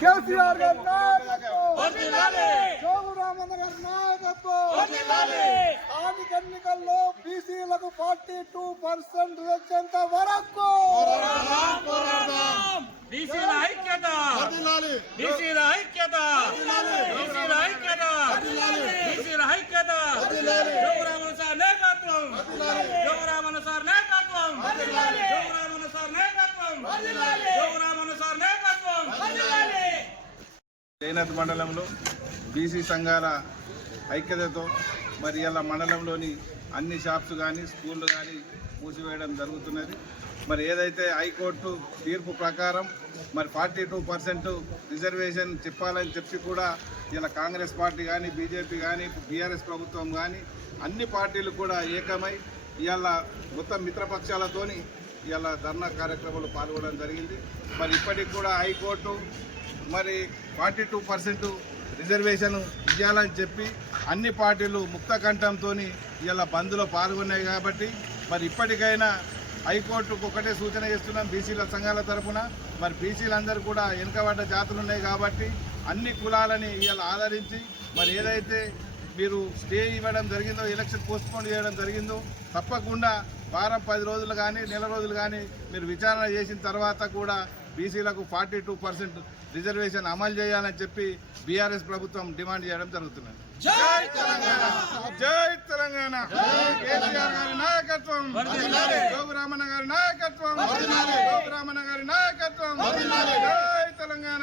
కేసీఆర్ గారి నాయకత్వం, జోగు రామన్న గారి నాయకత్వం, స్థానిక ఎన్నికల్లో బీసీలకు 42% వచ్చేంత వరకు బీసీల ఐక్యత, బీసీల ఐక్యత, బీసీల ఐక్యత, బీసీల ఐక్యత. జోగురామన్న సార్ నాయకత్వం, జోగురామన్న సార్ నాయకత్వం, జోగురామన్న సార్ నాయకత్వం, జోగురామన్న సార్ నాయకత్వం. జైనత్ మండలంలో బీసీ సంఘాల ఐక్యతతో మరి ఇలా మండలంలోని అన్ని షాప్స్ కానీ స్కూళ్ళు కానీ మూసివేయడం జరుగుతున్నది. మరి ఏదైతే హైకోర్టు తీర్పు ప్రకారం మరి 42% రిజర్వేషన్ చెప్పాలని చెప్పి కూడా ఇలా కాంగ్రెస్ పార్టీ కానీ బీజేపీ కానీ బీఆర్ఎస్ ప్రభుత్వం కానీ అన్ని పార్టీలు కూడా ఏకమై ఇవాళ మొత్తం మిత్రపక్షాలతోని ఇవాళ ధర్నా కార్యక్రమంలో పాల్గొనడం జరిగింది. మరి ఇప్పటికి కూడా హైకోర్టు మరి 42% రిజర్వేషన్ ఇవ్వాలని చెప్పి అన్ని పార్టీలు ముక్త కంఠంతో ఇలా బంద్లో పాల్గొన్నాయి. కాబట్టి మరి ఇప్పటికైనా హైకోర్టుకు ఒకటే సూచన చేస్తున్నాం బీసీల సంఘాల తరఫున. మరి బీసీలందరూ కూడా వెనుకబడ్డ జాతులు ఉన్నాయి కాబట్టి అన్ని కులాలని ఇలా ఆదరించి మరి ఏదైతే మీరు స్టే ఇవ్వడం జరిగిందో, ఎలక్షన్ పోస్ట్పోన్ చేయడం జరిగిందో తప్పకుండా వారం 10 రోజులు కానీ నెల రోజులు కానీ మీరు విచారణ చేసిన తర్వాత కూడా బీసీలకు 42% రిజర్వేషన్ అమలు చేయాలని చెప్పి బీఆర్ఎస్ ప్రభుత్వం డిమాండ్ చేయడం జరుగుతున్నది. జై తెలంగాణ, జై తెలంగాణ. కేసీఆర్ గారి నాయకత్వం, జోగు రామన్న గారి నాయకత్వం, జోగు రామన్న గారి నాయకత్వం. జై తెలంగాణ.